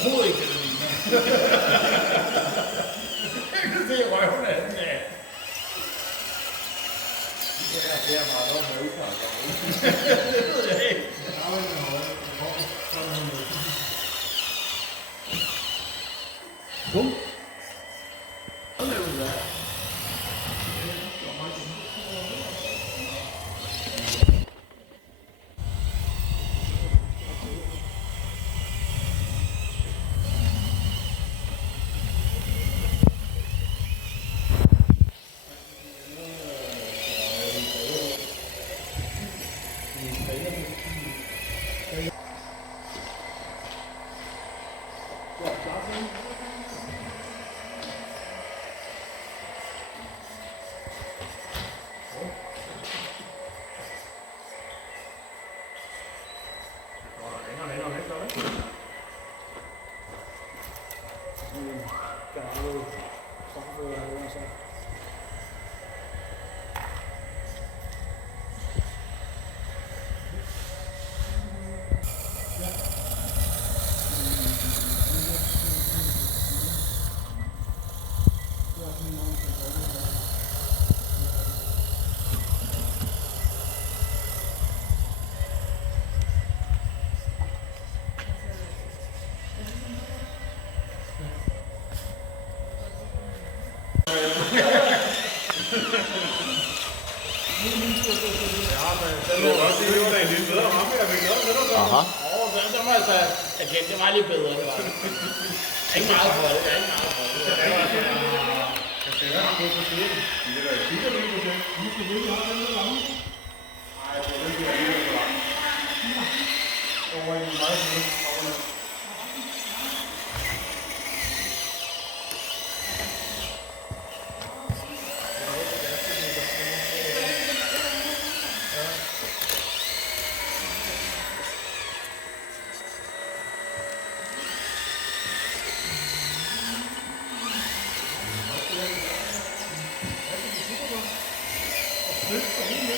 overhovedet ikke, det der ligner. Jeg kan se røven af den af. Det er meget om med udfart. Det ved jeg ikke. Bum. Aha. Så må jeg så erkende, det var lidt bedre. Det var ikke meget for det. Det er ikke meget for det. Det er på siden. Det er kigger lidt på det. Nu skal vi ikke have den der lange. Nej, det er ikke det der lange. Over en meget over. This